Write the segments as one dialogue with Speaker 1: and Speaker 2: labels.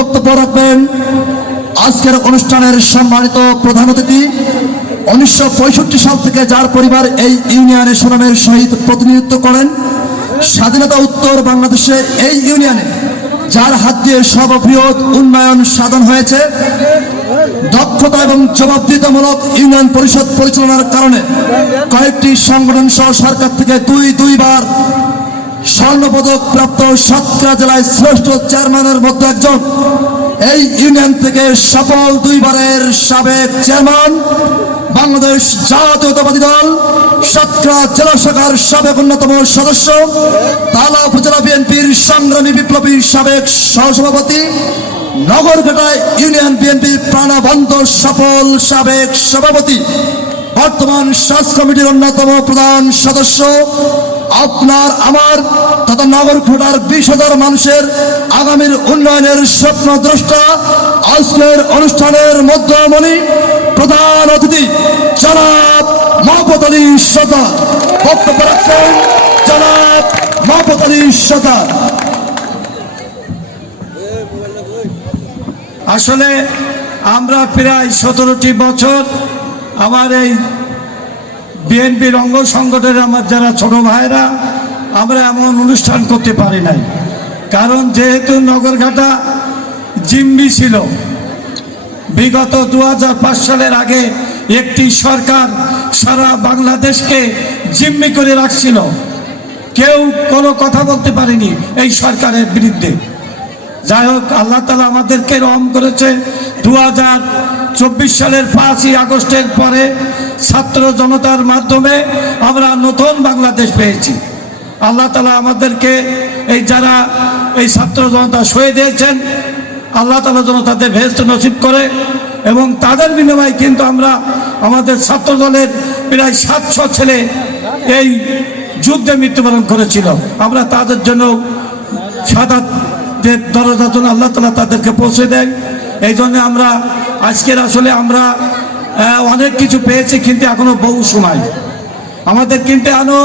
Speaker 1: বক্তব্য রাখবেন। আজকের অনুষ্ঠানের সম্মানিত প্রধান অতিথি, উনিশশো পঁয়ষট্টি সাল থেকে যার পরিবার এই ইউনিয়নের সুনামের সহিত প্রতিনিধিত্ব করেন, স্বাধীনতা উত্তর বাংলাদেশে এই ইউনিয়নে যার হাত দিয়ে সর্ববৃহৎ উন্নয়ন সাধন হয়েছে, দক্ষতা এবং জবাবদিহিতামূলক ইউনিয়ন পরিষদ পরিচালনার কারণে কয়েকটি সংগঠন সহ সরকার থেকে দুই দুইবার স্বর্ণপদক প্রাপ্ত সাতক্ষীরা জেলায় শ্রেষ্ঠ চেয়ারম্যানের মধ্যে একজন। এই ইউনিয়ন থেকে সফল দুইবারের সাবেক চেয়ারম্যান বাংলাদেশ জাতীয়তাবাদী দল, সাতক্ষীরা জেলা শাখার সাবেক অন্যতম সদস্য, তালা উপজেলা বিএনপির সংগ্রামী বিপ্লবী সাবেক সহসভাপতি নগরঘাটা ইউনিয়ন বিএনপির প্রাণবন্ত সফল সাবেক সভাপতি। বর্তমান সাজ কমিটির অন্যতম প্রধান সদস্য, আপনার, আমার তথা নগরঘাটার বিশ হাজার মানুষের আগামীর উন্নয়নের স্বপ্ন দ্রষ্টা আজকের অনুষ্ঠানের মধ্যমণি প্রধান অতিথি জনাব মহব্বত আলী সদা বক্তব্য রাখছেন জনাব মহব্বত আলী সদা
Speaker 2: আসলে আমরা প্রায় সতেরোটি বছর আমার এই বিএনপির অঙ্গ সংগঠনের আমার যারা ছোট ভাইরা আমরা এমন অনুষ্ঠান করতে পারি নাই। কারণ যেহেতু নগরঘাটা জিম্বি ছিল, বিগত দু সালের আগে একটি সরকার সারা বাংলাদেশকে জিম্মি করে রাখছিল। কেউ কোনো কথা বলতে পারেনি এই সরকারের বিরুদ্ধে। যাই হোক, আল্লাহ তালা আমাদেরকে রম করেছে। দু হাজার চব্বিশ সালের পাঁচই আগস্টের পরে ছাত্র জনতার মাধ্যমে আমরা নতুন বাংলাদেশ পেয়েছি। আল্লাহ তালা আমাদেরকে এই যারা এই ছাত্র জনতা সয়ে দিয়েছেন, আল্লাহ তালা যেন তাদের ভেস্ত নসিব করে এবং তাদের বিনিময়ে কিন্তু আমরা আমাদের ছাত্র দলের প্রায় সাতশো ছেলে এই যুদ্ধে মৃত্যুবরণ করেছিল। আমরা তাদের জন্য সাদা যে দরজা আল্লাহ তালা তাদেরকে পৌঁছে দেয়, এই জন্য আমরা আজকের আসলে আমরা অনেক কিছু পেয়েছি কিন্তু এখনও বহু সময়। আমাদের কিন্তু আনো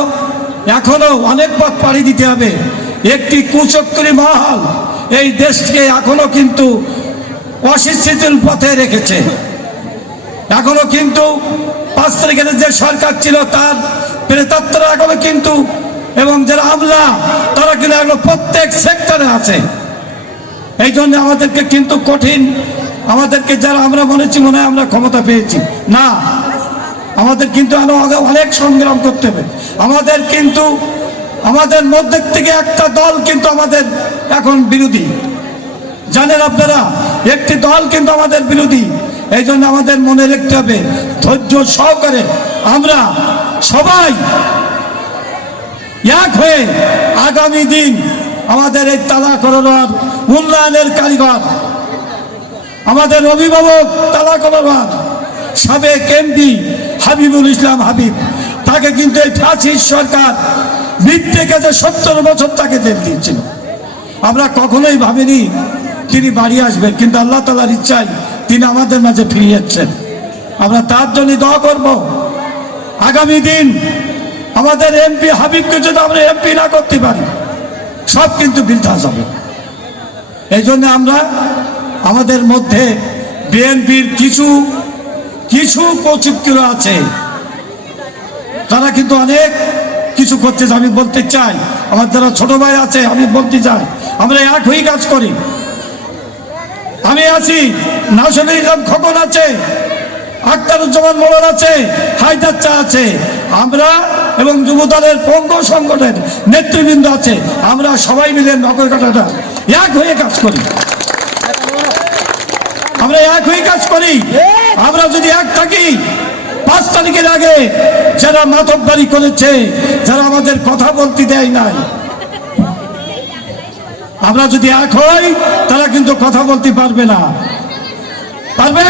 Speaker 2: এখনও অনেক পথ পাড়ি দিতে হবে। একটি কুচক্করি মহল এই দেশকে এখনও কিন্তু অশিক্ষিতের পথে রেখেছে। এখনও কিন্তু পাঁচ তারিখের যে সরকার ছিল তার প্রেতাত্মরা এখনও কিন্তু, এবং যারা আমলা, তারা কিন্তু এখনও প্রত্যেক সেক্টরে আছে। এই জন্য আমাদেরকে কিন্তু কঠিন আমাদেরকে যারা আমরা মনে হচ্ছি মনে হয় আমরা ক্ষমতা পেয়েছি। না, আমাদের কিন্তু আরও আগে অনেক সংগ্রাম করতে হবে। আমাদের কিন্তু, আমাদের মধ্যে থেকে একটা দল কিন্তু আমাদের এখন বিরোধী। জানেন আপনারা, একটি দল কিন্তু আমাদের বিরোধী। এই জন্য আমাদের মনে রাখতে হবে, ধৈর্য সহকারে আমরা সবাই এক হয়ে আগামী দিন আমাদের এই তালা করোনার উন্নয়নের কারিগর আমাদের অভিভাবক তালা করোনার সাবেক এমপি হাবিবুল ইসলাম হাবিব। তাকে কিন্তু এই ফাঁসির সরকার মৃত্যে কাছে সত্তর বছর তাকে জেল দিয়েছিল। আমরা কখনোই ভাবিনি তিনি বাড়ি আসবেন, কিন্তু আল্লাহ তালার ইচ্ছায় তিনি আমাদের মাঝে ফিরে যাচ্ছেন আমরা তার জন্য দোয়া করব। আগামী দিন আমাদের এমপি হাবিবকে যদি আমরা এমপি না করতে পারি, সব কিন্তু বৃদ্ধা যাবে এই জন্য আমরা আমাদের মধ্যে বিএনপির কিছু কিছু কৌচিত্র আছে। তারা কিন্তু অনেক কিছু করতে আমি বলতে চাই। আমার যারা ছোট ভাই আছে, আমি বলতে চাই, আমরা এক হয়ে কাজ করি। আমি আছি নাসরুল ইসলাম আছে আক্তারুজ্জামান মোড়ল আছে, হায়দার চা আছে। আমরা এবং যুব দলের পঙ্গ সংগঠনের নেতৃবৃন্দ আছে। আমরা সবাই মিলে নগর কাটাটা এক হয়ে কাজ করি। আমরা এক হয়ে কাজ করি। আমরা যদি এক থাকি, পাঁচ তারিখের আগে যারা মাতব্বারি করেছে, যারা আমাদের কথা বলতে দেয় নাই, আমরা যদি এক হই, তারা কিন্তু কথা বলতে পারবে না। পারবে?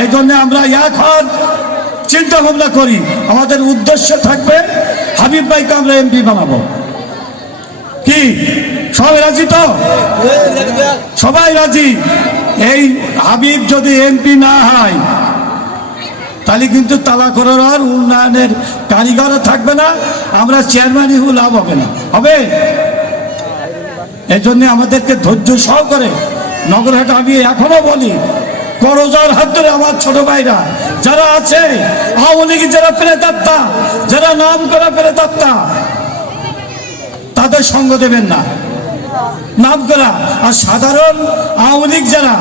Speaker 2: এই জন্য আমরা এক হন চিন্তা ভাবনা করি। আমাদের উদ্দেশ্য থাকবে, হাবিব ভাইকে আমরা এমপি বানাবো। কি? সবাই রাজি তো? সবাই রাজি? এই হাবিব যদি এমপি না হয়, তাহলে কিন্তু তালা করার আর উন্নয়নের কারিগরও থাকবে না, আমরা চেয়ারম্যানই হু লাভ হবে না। হবে? এই জন্য আমাদেরকে ধৈর্য সহকারে নগরহাট আমি এখনও বলি, করজার হাত ধরে আমার ছোট ভাইরা, যারা আছে, আওয়ামী লীগের যারা প্রেতাত্মা, যারা নাম করা প্রেতাত্মা, তাদের সঙ্গ দেবেন না। নাম করা। আর সাধারণ আওয়ামী লীগ যারা,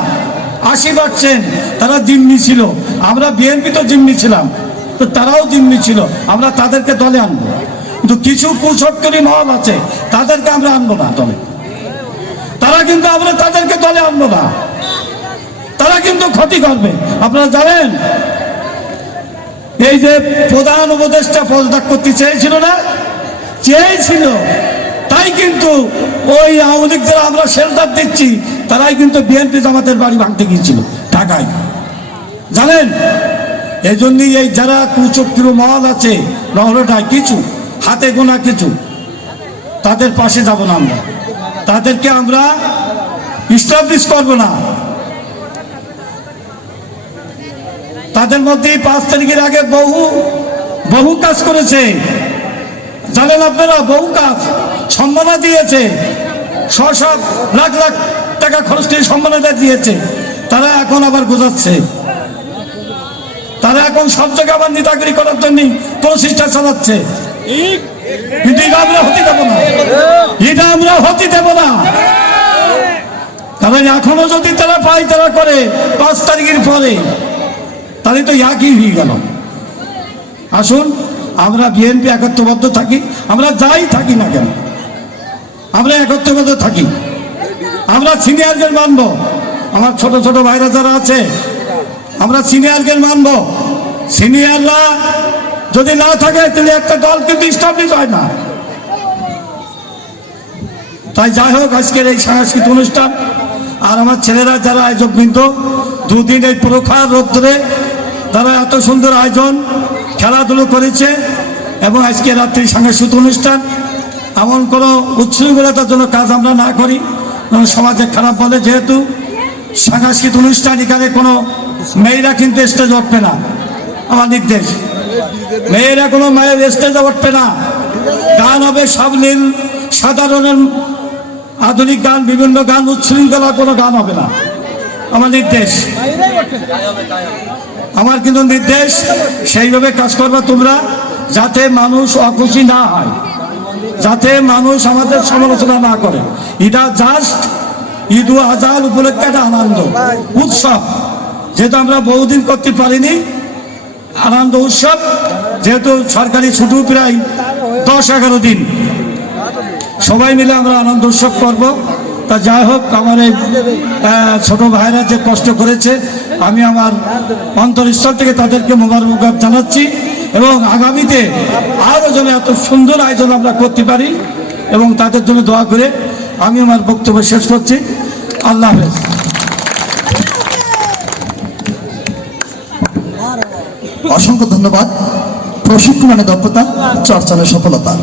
Speaker 2: আশি পার্সেন্ট তারা জিম্মি ছিল। আমরা বিএনপি তো জিম্মি ছিলাম, তো তারাও জিম্মি ছিল। আমরা তাদেরকে দলে আনব। কিন্তু কিছু কুচক্করি মহল আছে, তাদেরকে আমরা আনব না দলে। তারা কিন্তু আমরা তাদেরকে দলে আনব না। তারা কিন্তু ক্ষতি করবে। আপনারা জানেন, এই যে প্রধান উপদেষ্টা পদত্যাগ করতে চেয়েছিল না? চেয়েছিল তাই কিন্তু ওই আওয়ামী লীগ যারা আমরা শেল্টার দিচ্ছি, তারাই কিন্তু বিএনপি জামাতের বাড়ি ভাঙতে গিয়েছিল, ঢাকায়। জানেন? এই জন্যই এই যারা কুচক্র মহল আছে নহরটায় কিছু, হাতে গোনা কিছু, তাদের পাশে যাব না আমরা। তাদেরকে আমরা ইস্টাবলিশ করব না। তাদের মধ্যে পাঁচ তারিখের আগে বহু বহু কাজ করেছে। জানেন আপনারা? বহু কাজ। সম্মাননা দিয়েছে। শ শ লাখ লাখ টাকা খরচ করে সম্মাননা দিয়েছে। তারা এখন আবার বোঝাচ্ছে। তারা এখন সব জায়গায় আবার নেতাগিরি করার জন্য প্রচেষ্টা চালাচ্ছে। কিন্তু এটা আমরা হতে দেবো না। এটা আমরা হতে দেবো না। কারণ এখনও যদি তারা পায়, তারা করে পাঁচ তারিখের পরে। তাহলে তো একই হয়ে গেল। আসুন, আমরা বিএনপি একত্রবদ্ধ থাকি, আমরা যাই থাকি না কেন? আমরা একত্রবদ্ধ থাকি। আমরা সিনিয়রদের মানব। আমার ছোট ছোট ভাইরা যারা আছে, আমরা সিনিয়রদের মানব। সিনিয়ররা যদি না থাকে তাহলে একটা দল কিন্তু স্টাবলিশ হয় না। তাই যাই হোক, আজকের এই সাংস্কৃতিক অনুষ্ঠান, আর আমার ছেলেরা যারা আয়োজক বৃন্দ দুদিন এই প্রখার রোদ্রে তারা এত সুন্দর আয়োজন, খেলাধুলো করেছে, এবং আজকে রাত্রি সাংস্কৃতিক অনুষ্ঠান এমন কোনো উচ্ছৃঙ্খলতার জন্য কাজ আমরা না করি। সমাজে খারাপ বলে যেহেতু সাংস্কৃতিক অনুষ্ঠান এখানে কোনো মেয়েরা কিন্তু স্টেজ উঠবে না। আমার নির্দেশ। মেয়েরা কোনো মেয়ের স্টেজে উঠবে না। গান হবে সাবলীল সাধারণের আধুনিক গান, বিভিন্ন গান, উচ্ছৃঙ্খলা কোনো গান হবে না। আমার নির্দেশ। আমার কিন্তু নির্দেশ, সেইভাবে কাজ করবে তোমরা যাতে মানুষ অখুশি না হয়। যাতে মানুষ আমাদের সমালোচনা না করে। এটা জাস্ট ঈদ উল আজহার উপলক্ষে একটা আনন্দ, উৎসব। যেহেতু আমরা বহুদিন করতে পারিনি, আনন্দ উৎসব, যেহেতু সরকারি ছুটি প্রায় দশ এগারো দিন। সবাই মিলে আমরা আনন্দ উৎসব করব। তা যাই হোক, আমার এই ছোট ভাইরা যে কষ্ট করেছে, আমি আমার অন্তরস্থল থেকে তাদেরকে মোবারকবাদ জানাচ্ছি। এবং আগামীতে আরও যেন এত সুন্দর আয়োজন আমরা করতে পারি এবং তাদের জন্য দোয়া করে আমি আমার বক্তব্য শেষ করছি। আল্লাহ হাফেজ।
Speaker 1: অসংখ্য ধন্যবাদ। প্রশিক্ষণে দক্ষতা চর্চনের সফলতা।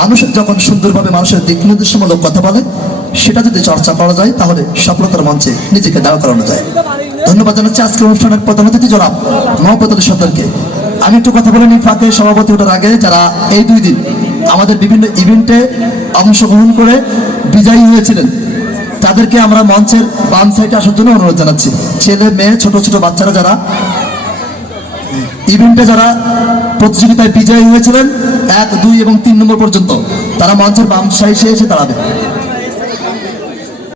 Speaker 1: মানুষ যখন সুন্দরভাবে মানুষের দিক নির্দেশমূলক কথা বলে, সেটা যদি চর্চা করা যায়, তাহলে সফলতার মঞ্চে নিজেকে দাঁড় করানো যায়। ধন্যবাদ জানাচ্ছি আজকের অনুষ্ঠানের প্রধান অতিথি জনাব মহব্বতুল সত্তরকে আমি একটু কথা বলে নিই ফাঁকে সভাপতি ওঠার আগে, যারা এই দুই দিন আমাদের বিভিন্ন ইভেন্টে অংশগ্রহণ করে বিজয়ী হয়েছিলেন, তাদেরকে আমরা মঞ্চের বাম সাইডে আসার জন্য অনুরোধ জানাচ্ছি। ছেলে, মেয়ে, ছোট ছোট বাচ্চারা যারা ইভেন্টে যারা প্রতিযোগিতায় বিজয়ী হয়েছিলেন, এক, দুই এবং তিন নম্বর পর্যন্ত, তারা মঞ্চের বাম সাইডে এসে দাঁড়াবে।